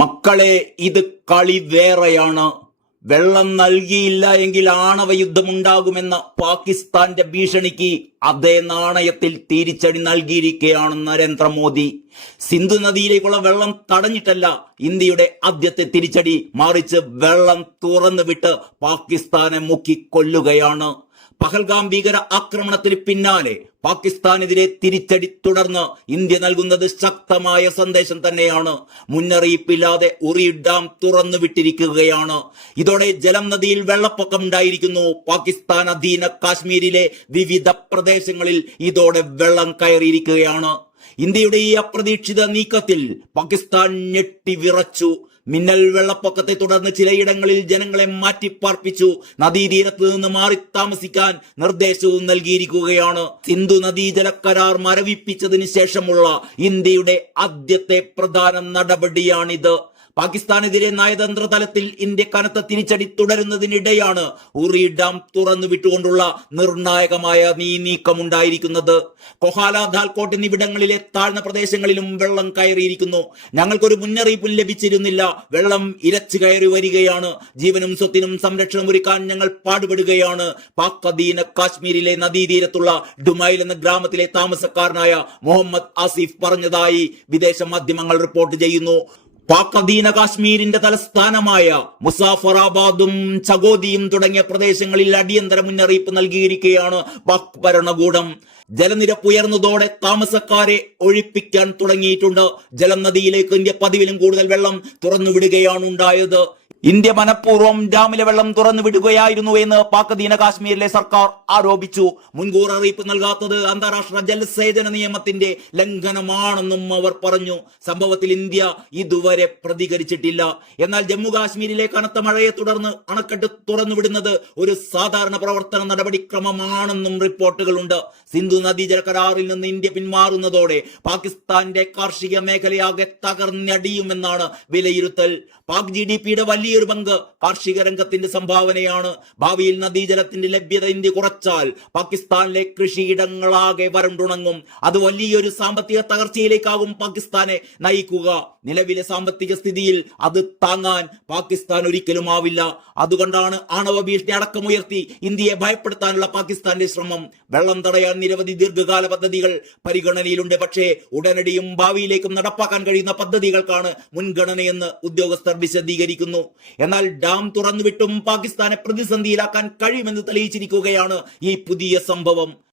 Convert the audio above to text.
മക്കളെ ഇത് കളി വേറെയാണ്. വെള്ളം നൽകിയില്ല എങ്കിൽ ആണവ യുദ്ധമുണ്ടാകുമെന്ന പാകിസ്ഥാന്റെ ഭീഷണിക്ക് അതേ നാണയത്തിൽ തിരിച്ചടി നൽകിയിരിക്കുകയാണ് നരേന്ദ്രമോദി. സിന്ധു നദിയിലേക്കുള്ള വെള്ളം തടഞ്ഞിട്ടല്ല ഇന്ത്യയുടെ ആദ്യത്തെ തിരിച്ചടി. മറിച്ച് വെള്ളം തുറന്നുവിട്ട് പാകിസ്ഥാനെ മുക്കി കൊല്ലുകയാണ് പഹൽഗാം ഭീകര ആക്രമണത്തിന് പിന്നാലെ പാകിസ്ഥാനെതിരെ തിരിച്ചടി തുടർന്ന് ഇന്ത്യ നൽകുന്നത് ശക്തമായ സന്ദേശം തന്നെയാണ്. മുന്നറിയിപ്പില്ലാതെ ഉറി ഡാം തുറന്നു വിട്ടിരിക്കുകയാണ്. ഇതോടെ ജലം നദിയിൽ വെള്ളപ്പൊക്കം ഉണ്ടായിരിക്കുന്നു. പാകിസ്ഥാൻ അധീന കാശ്മീരിലെ വിവിധ പ്രദേശങ്ങളിൽ ഇതോടെ വെള്ളം കയറിയിരിക്കുകയാണ്. ഇന്ത്യയുടെ ഈ അപ്രതീക്ഷിത നീക്കത്തിൽ പാകിസ്ഥാൻ ഞെട്ടി വിറച്ചു. മിന്നൽ വെള്ളപ്പൊക്കത്തെ തുടർന്ന് ചിലയിടങ്ങളിൽ ജനങ്ങളെ മാറ്റിപ്പാർപ്പിച്ചു. നദീതീരത്ത് നിന്ന് മാറി താമസിക്കാൻ നിർദ്ദേശവും നൽകിയിരിക്കുകയാണ്. സിന്ധു നദീജല കരാർ മരവിപ്പിച്ചതിന് ശേഷമുള്ള ഇന്ത്യയുടെ ആദ്യത്തെ പ്രധാന നടപടിയാണിത്. പാകിസ്ഥാനെതിരെ നയതന്ത്ര തലത്തിൽ ഇന്ത്യ കനത്ത തിരിച്ചടി തുടരുന്നതിനിടെയാണ് ഉറി ഡാം തുറന്നു വിട്ടുകൊണ്ടുള്ള നിർണായകമായ നീ നീക്കമുണ്ടായിരിക്കുന്നത്. കൊഹാല ധാൽക്കോട്ട് എന്നിവിടങ്ങളിലെ താഴ്ന്ന പ്രദേശങ്ങളിലും വെള്ളം കയറിയിരിക്കുന്നു. ഞങ്ങൾക്കൊരു മുന്നറിയിപ്പും ലഭിച്ചിരുന്നില്ല. വെള്ളം ഇരച്ചു കയറി വരികയാണ്. ജീവനും സ്വത്തിനും സംരക്ഷണം ഒരുക്കാൻ ഞങ്ങൾ പാടുപെടുകയാണ്. പാക് അധീന കാശ്മീരിലെ നദീതീരത്തുള്ള ഡുമൈൽ എന്ന ഗ്രാമത്തിലെ താമസക്കാരനായ മുഹമ്മദ് ആസിഫ് പറഞ്ഞതായി വിദേശ മാധ്യമങ്ങൾ റിപ്പോർട്ട് ചെയ്യുന്നു. പാക് അധീന കാശ്മീരിന്റെ തലസ്ഥാനമായ മുസാഫറാബാദും ചകോദിയും തുടങ്ങിയ പ്രദേശങ്ങളിൽ അടിയന്തര മുന്നറിയിപ്പ് നൽകിയിരിക്കുകയാണ് പാക് ഭരണകൂടം. ജലനിരപ്പ് ഉയർന്നതോടെ താമസക്കാരെ ഒഴിപ്പിക്കാൻ തുടങ്ങിയിട്ടുണ്ട്. ജലം നദിയിലേക്ക് ഇന്ത്യ പതിവിലും കൂടുതൽ വെള്ളം തുറന്നുവിടുകയാണ് ഉണ്ടായത്. ഇന്ത്യ മനഃപൂർവം ഡാമിലെ വെള്ളം തുറന്നു വിടുകയായിരുന്നു എന്ന് പാക് അധീന കാശ്മീരിലെ സർക്കാർ ആരോപിച്ചു. മുൻകൂർ അറിയിപ്പ് നൽകാത്തത് അന്താരാഷ്ട്ര ജലസേചന നിയമത്തിന്റെ ലംഘനമാണെന്നും അവർ പറഞ്ഞു. സംഭവത്തിൽ ഇന്ത്യ ഇതുവരെ പ്രതികരിച്ചിട്ടില്ല. എന്നാൽ ജമ്മു കാശ്മീരിലെ കനത്ത മഴയെ തുടർന്ന് അണക്കെട്ട് തുറന്നുവിടുന്നത് ഒരു സാധാരണ പ്രവർത്തന നടപടിക്രമമാണെന്നും റിപ്പോർട്ടുകളുണ്ട്. സിന്ധു നദീജല കരാറിൽ നിന്ന് ഇന്ത്യ പിന്മാറുന്നതോടെ പാകിസ്ഥാന്റെ കാർഷിക മേഖലയാകെ തകർന്നടിയുമെന്നാണ് വിലയിരുത്തൽ. പാക് ജി പിയുടെ വലിയൊരു പങ്ക് കാർഷിക രംഗത്തിന്റെ സംഭാവനയാണ്. ഭാവിയിൽ നദീജലത്തിന്റെ ലഭ്യത ഇന്ത്യ കുറച്ചാൽ പാകിസ്ഥാനിലെ കൃഷിയിടങ്ങളാകെ വരണ്ടുണങ്ങും. അത് വലിയൊരു സാമ്പത്തിക തകർച്ചയിലേക്കാകും പാകിസ്ഥാനെ നയിക്കുക. നിലവിലെ സാമ്പത്തിക സ്ഥിതിയിൽ അത് താങ്ങാൻ പാകിസ്ഥാൻ ഒരിക്കലും ആവില്ല അതുകൊണ്ടാണ് ആണവ ഭീഷണി അടക്കമുയർത്തി ഇന്ത്യയെ ഭയപ്പെടുത്താനുള്ള പാകിസ്ഥാന്റെ ശ്രമം. വെള്ളം തടയാൻ നിരവധി ദീർഘകാല പദ്ധതികൾ പരിഗണനയിലുണ്ട്. പക്ഷേ ഉടനടിയും ഭാവിയിലേക്കും നടപ്പാക്കാൻ കഴിയുന്ന പദ്ധതികൾക്കാണ് മുൻഗണനയെന്ന് ഉദ്യോഗസ്ഥർ വിശദീകരിക്കുന്നു. എന്നാൽ ഡാം തുറന്നുവിട്ടും പാകിസ്ഥാനെ പ്രതിസന്ധിയിലാക്കാൻ കഴിയുമെന്ന് തെളിയിച്ചിരിക്കുകയാണ് ഈ പുതിയ സംഭവം.